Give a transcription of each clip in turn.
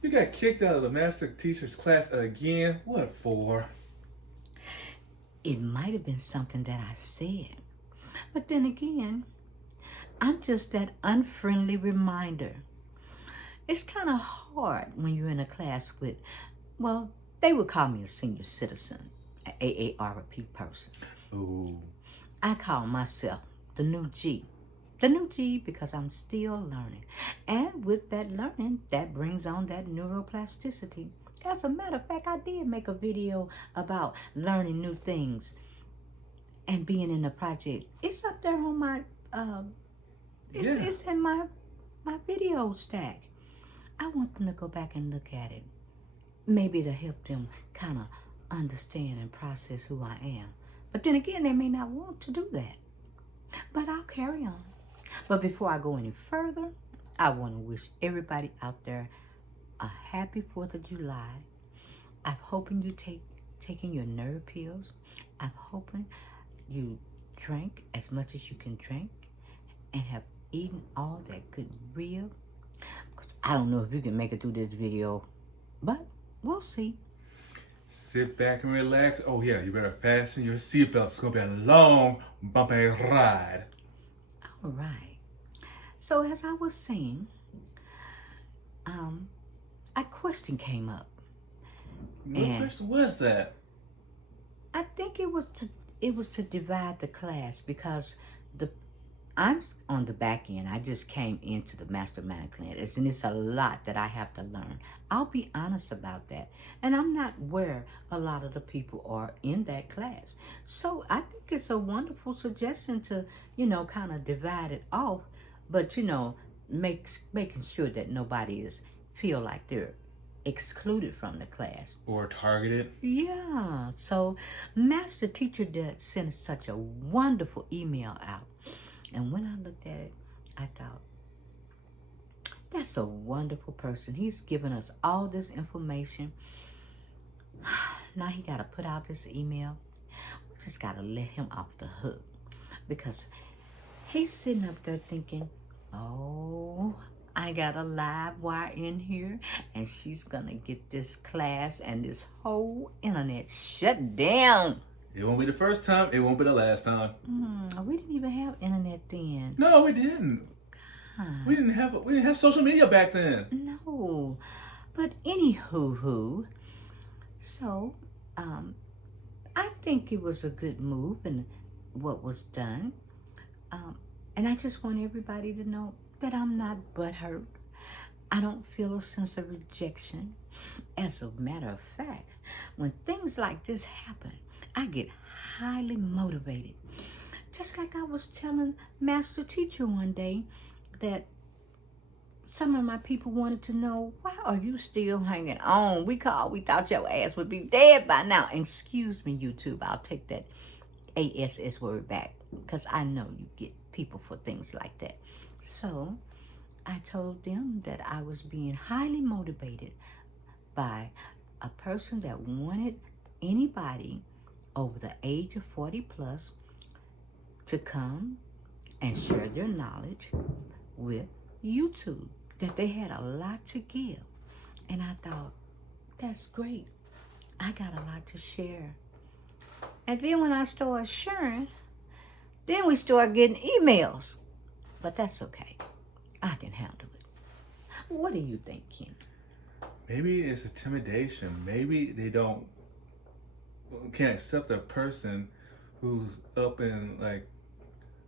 You got kicked out of the master teacher's class again? What for? It might have been something that I said. But then again, I'm just that unfriendly reminder. It's kind of hard when you're in a class with, well, they would call me a senior citizen, an AARP person. Ooh. I call myself the new G. The new G because I'm still learning. And with that learning, that brings on that neuroplasticity. As a matter of fact, I did make a video about learning new things and being in a project. It's up there on my, Yeah. it's in my video stack. I want them to go back and look at it. Maybe to help them kind of understand and process who I am. But then again, they may not want to do that. But I'll carry on. But before I go any further, I want to wish everybody out there a happy 4th of July. I'm hoping you taking your nerve pills. I'm hoping you drank as much as you can drink and have eaten all that good rib. Because I don't know if you can make it through this video, but we'll see. Sit back and relax. Oh yeah, you better fasten your seatbelts. It's gonna be a long, bumpy ride. All right. So as I was saying, a question came up. What And question was that? I think it was to divide the class because I'm on the back end. I just came into the mastermind class, and it's a lot that I have to learn. I'll be honest about that. And I'm not where a lot of the people are in that class. So I think it's a wonderful suggestion to, kind of divide it off, but making sure that nobody is feel like they're excluded from the class. Or targeted? Yeah. So Master Teacher did send such a wonderful email out. And when I looked at it, I thought, that's a wonderful person. He's given us all this information. Now he got to put out this email. We just got to let him off the hook. Because he's sitting up there thinking, oh, I got a live wire in here, and she's going to get this class and this whole internet shut down. It won't be the first time. It won't be the last time. We didn't even have internet then. No, we didn't. We didn't have social media back then. No. But anywho, so I think it was a good move in what was done. And I just want everybody to know that I'm not butthurt. I don't feel a sense of rejection. As a matter of fact, when things like this happen, I get highly motivated. Just like I was telling Master Teacher one day that some of my people wanted to know, why are you still hanging on? We thought your ass would be dead by now. Excuse me, YouTube. I'll take that ASS word back because I know you get people for things like that. So I told them that I was being highly motivated by a person that wanted anybody over the age of 40 plus to come and share their knowledge with YouTube, that they had a lot to give. And I thought, that's great. I got a lot to share. And then when I started sharing, then we started getting emails. But that's okay. I can handle it. What do you think, Ken? Maybe it's intimidation. Maybe they can't accept a person who's up in like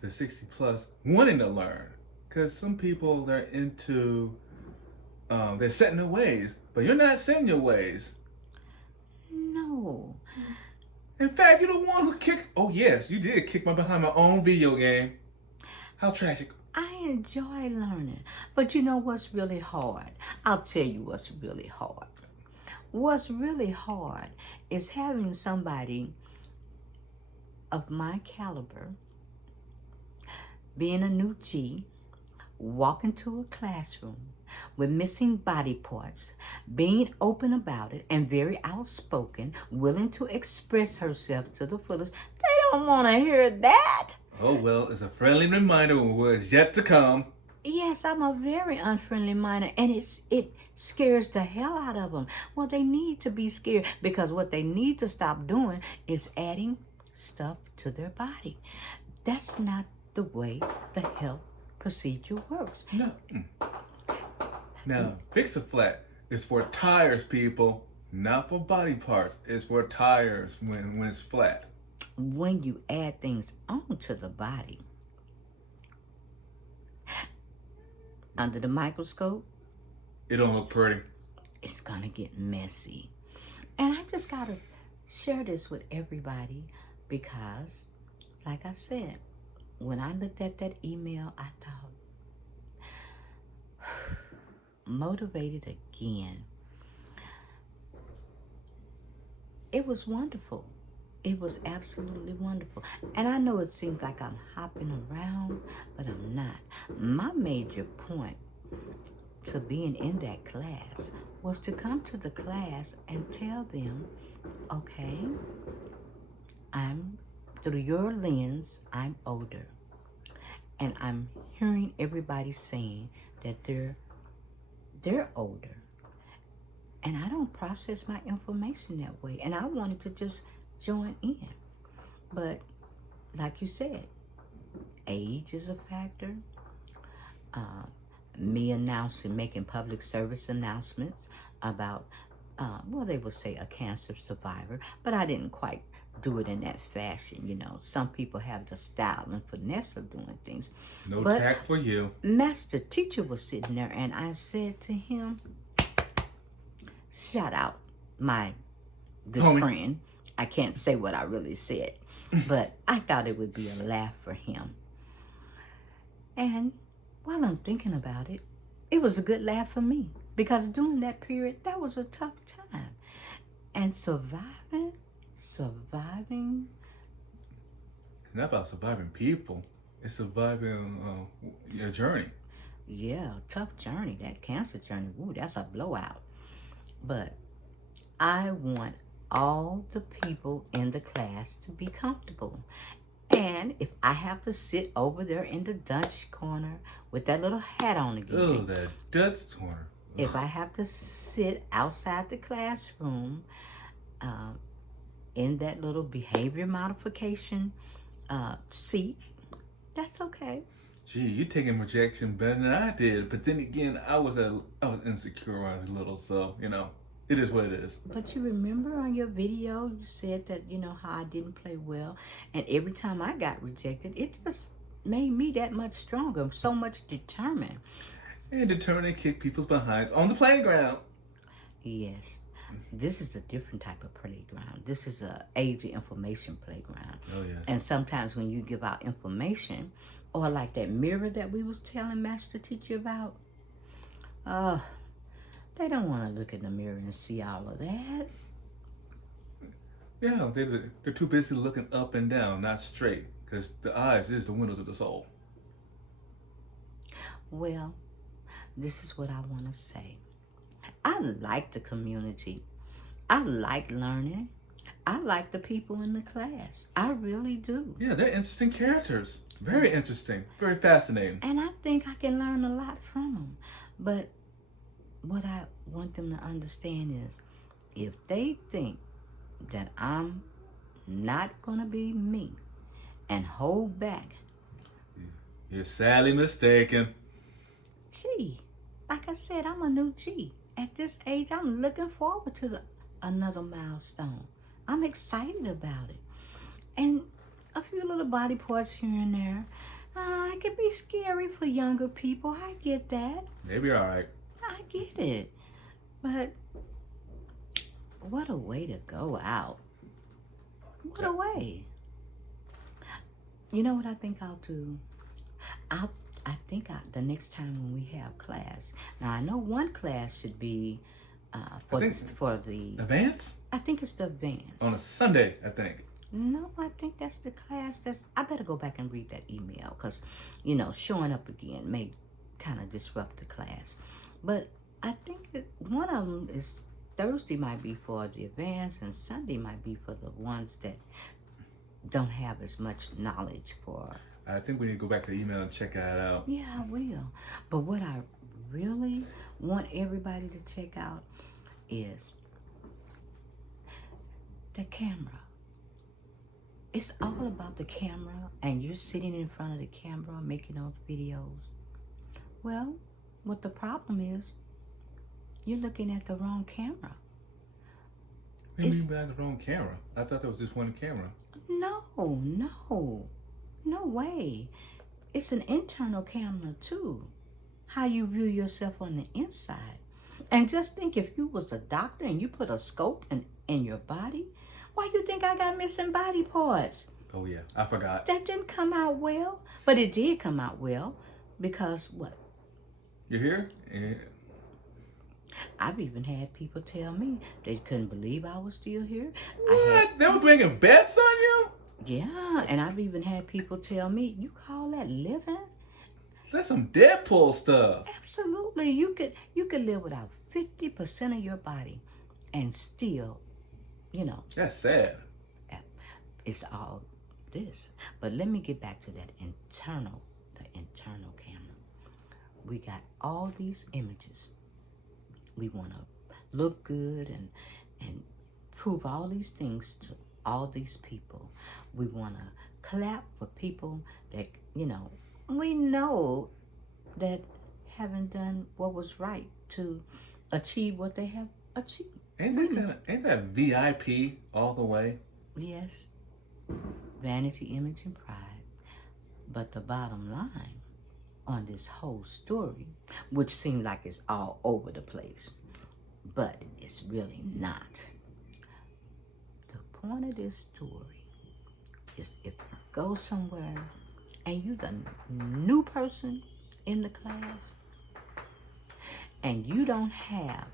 the 60 plus wanting to learn. Because some people, they're into, they're set in their ways, but you're not set in your ways. No. In fact, you're the one who kicked, oh yes, you did kick my behind my own video game. How tragic. I enjoy learning. But you know what's really hard? I'll tell you what's really hard. What's really hard is having somebody of my caliber, being a new G, walk into a classroom with missing body parts, being open about it and very outspoken, willing to express herself to the fullest. They don't want to hear that. Oh well, it's a friendly reminder of what is yet to come. Yes, I'm a very unfriendly minor, and it scares the hell out of them. Well, they need to be scared because what they need to stop doing is adding stuff to their body. That's not the way the health procedure works. No. Now, fix a flat is for tires, people, not for body parts. It's for tires when it's flat. When you add things onto the body under the microscope, It don't look pretty. it's gonna get messy. And I just gotta share this with everybody because, like I said, when I looked at that email, I thought, motivated again. It was wonderful. It was absolutely wonderful. And I know it seems like I'm hopping around, but I'm not. My major point to being in that class was to come to the class and tell them, okay, through your lens, I'm older. And I'm hearing everybody saying that they're older. And I don't process my information that way. And I wanted to just join in. But like you said, age is a factor. Me making public service announcements about, well, they would say a cancer survivor, but I didn't quite do it in that fashion. You know, some people have the style and finesse of doing things. No But tact for you. Master Teacher was sitting there, and I said to him, shout out my good Homie. friend. I can't say what I really said, but I thought it would be a laugh for him. And while I'm thinking about it, it was a good laugh for me because during that period, that was a tough time. And surviving, It's not about surviving people. It's surviving your journey. yeah, tough journey. That cancer journey, ooh, that's a blowout. But I want all the people in the class to be comfortable. And if I have to sit over there in the Dutch corner with that little hat on again, Oh, that Dutch corner. if I have to sit outside the classroom in that little behavior modification seat, that's okay. Gee, you taking rejection better than I did. But then again, I was insecure when I was little, so it is what it is. But you remember on your video, you said that, how I didn't play well. And every time I got rejected, it just made me that much stronger, so much determined. And determined to kick people's behinds on the playground. Yes. This is a different type of playground. This is a age of information playground. Oh, yes. And sometimes when you give out information, or like that mirror that we was telling Master Teacher about, they don't want to look in the mirror and see all of that. Yeah, they're too busy looking up and down, not straight, because the eyes is the windows of the soul. Well, this is what I want to say. I like the community. I like learning. I like the people in the class. I really do. Yeah, they're interesting characters. Very interesting. Very fascinating. And I think I can learn a lot from them. But what I want them to understand is if they think that I'm not going to be me and hold back, You're sadly mistaken. gee, like I said, I'm a new G. At this age, I'm looking forward to another milestone. I'm excited about it. And a few little body parts here and there, it can be scary for younger people. I get that. Maybe all right. I get it. But what a way to go out. What a way. You know what I think I'll do? I think the next time when we have class. Now I know one class should be for the Advance? I think it's the advance. On a Sunday, I think. No, I think that's the class. I better go back and read that email because, showing up again may kind of disrupt the class. But I think that one of them is Thursday might be for the advance and Sunday might be for the ones that don't have as much knowledge for. I think we need to go back to the email and check that out. Yeah, I will. But what I really want everybody to check out is the camera. It's all about the camera, and you're sitting in front of the camera making those videos. Well, what the problem is, you're looking at the wrong camera. What do you mean by the wrong camera? I thought there was just one camera. No, no way. It's an internal camera too. How you view yourself on the inside. And just think, if you was a doctor and you put a scope in your body, why you think I got missing body parts? Oh yeah, I forgot. That didn't come out well, but it did come out well because what? You're here? Yeah. I've even had people tell me they couldn't believe I was still here. What? They were bringing bets on you? Yeah, and I've even had people tell me, you call that living? That's some Deadpool stuff. Absolutely. You could live without 50% of your body and still, That's sad. it's all this. But let me get back to that internal camera. We got all these images. We want to look good and prove all these things to all these people. We want to clap for people that, we know that haven't done what was right to achieve what they have achieved. Ain't that VIP all the way? Yes, vanity, image, and pride. But the bottom line on this whole story, which seems like it's all over the place, but it's really not. The point of this story is, if you go somewhere and you the new person in the class and you don't have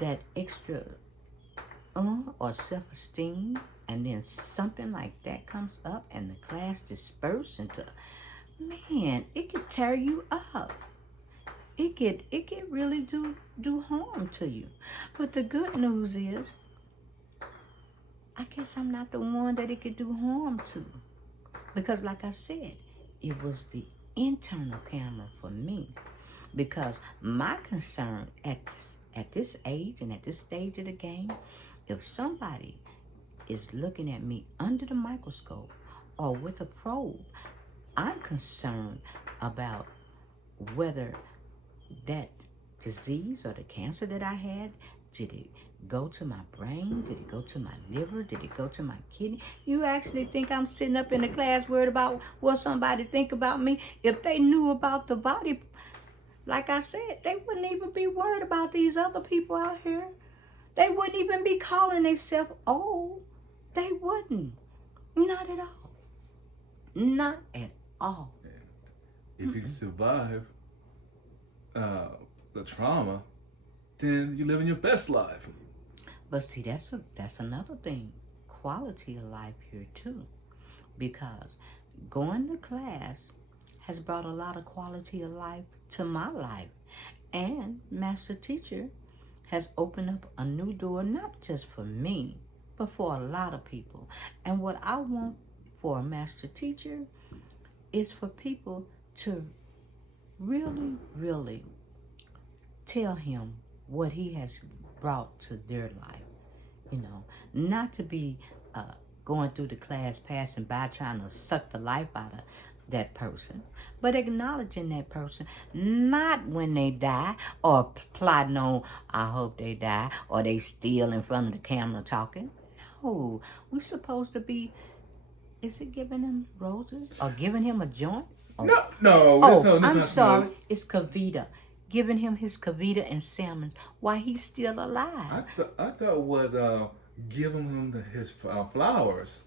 that extra or self-esteem, and then something like that comes up and the class disperses into, man, it could tear you up. It could really do harm to you. But the good news is, I guess I'm not the one that it could do harm to. Because like I said, it was the internal camera for me. Because my concern at this age and at this stage of the game, if somebody is looking at me under the microscope or with a probe, I'm concerned about whether that disease or the cancer that I had, did it go to my brain? Did it go to my liver? Did it go to my kidney? You actually think I'm sitting up in the class worried about what somebody think about me? If they knew about the body, like I said, they wouldn't even be worried about these other people out here. They wouldn't even be calling themselves old. They wouldn't. Not at all. Not at all. If you can survive the trauma, then you're living your best life. But see, that's another thing. Quality of life here too. Because going to class has brought a lot of quality of life to my life. And Master Teacher has opened up a new door, not just for me, but for a lot of people. And what I want for a Master Teacher is for people to really, really tell him what he has brought to their life. Not to be going through the class, passing by, trying to suck the life out of that person, but acknowledging that person, not when they die or plotting on, I hope they die, or they still in front of the camera talking. No, we're supposed to be, is it giving him roses or giving him a joint? No. I'm sorry, it's Kavita. Giving him his Kavita and salmons while he's still alive. I thought it was giving him his flowers.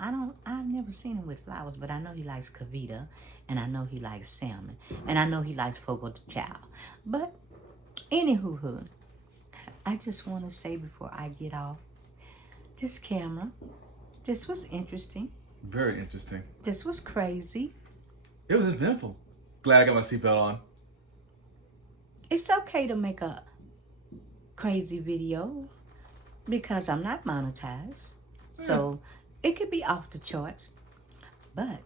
No, I've never seen him with flowers, but I know he likes Kavita, and I know he likes salmon, and I know he likes Fogo de Chao. But, anywho, I just want to say before I get off, this camera, this was interesting. Very interesting. This was crazy. It was eventful. Glad I got my seatbelt on. It's okay to make a crazy video because I'm not monetized. So it could be off the charts. But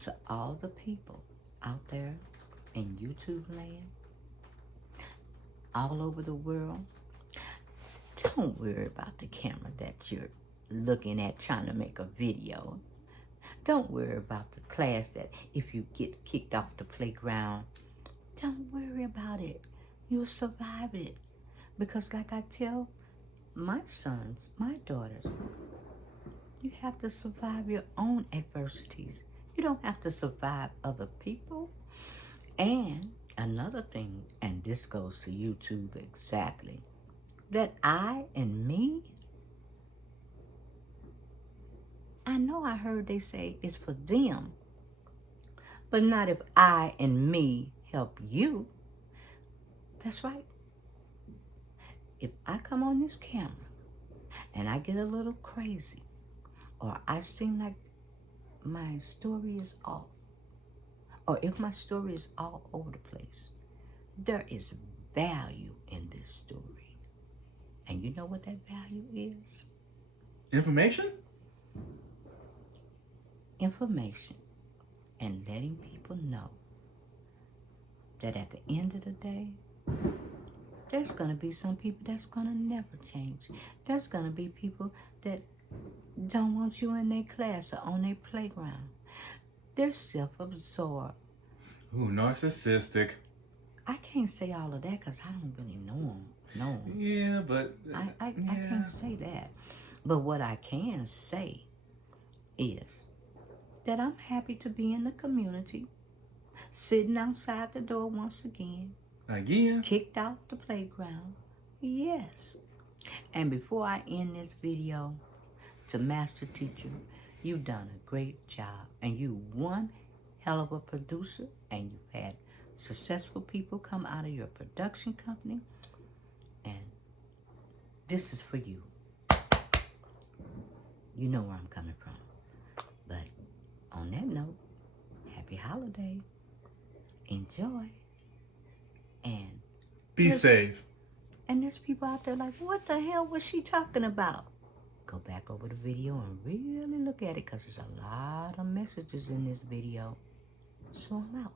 to all the people out there in YouTube land, all over the world, don't worry about the camera that you're looking at trying to make a video. Don't worry about the class that if you get kicked off the playground, don't worry about it. You'll survive it. Because like I tell my sons, my daughters, you have to survive your own adversities. You don't have to survive other people. And another thing, and this goes to YouTube exactly, that I and me, I know I heard they say it's for them, but not if I and me help you. That's right. If I come on this camera and I get a little crazy, or I seem like my story is off, or if my story is all over the place, there is value in this story. And you know what that value is? Information? Information. And letting people know that at the end of the day, there's going to be some people that's going to never change. There's going to be people that don't want you in their class or on their playground. They're self-absorbed. Ooh, narcissistic. I can't say all of that because I don't really know them. No. Yeah, but... I can't say that. But what I can say is that I'm happy to be in the community, sitting outside the door once again. Again? Kicked out the playground. Yes. And before I end this video, to Master Teacher, you've done a great job. And you one hell of a producer. And you've had successful people come out of your production company. And this is for you. You know where I'm coming from. But on that note, happy holiday. Enjoy. And Be safe. And there's people out there like, what the hell was she talking about? Go back over the video and really look at it because there's a lot of messages in this video. So I'm out.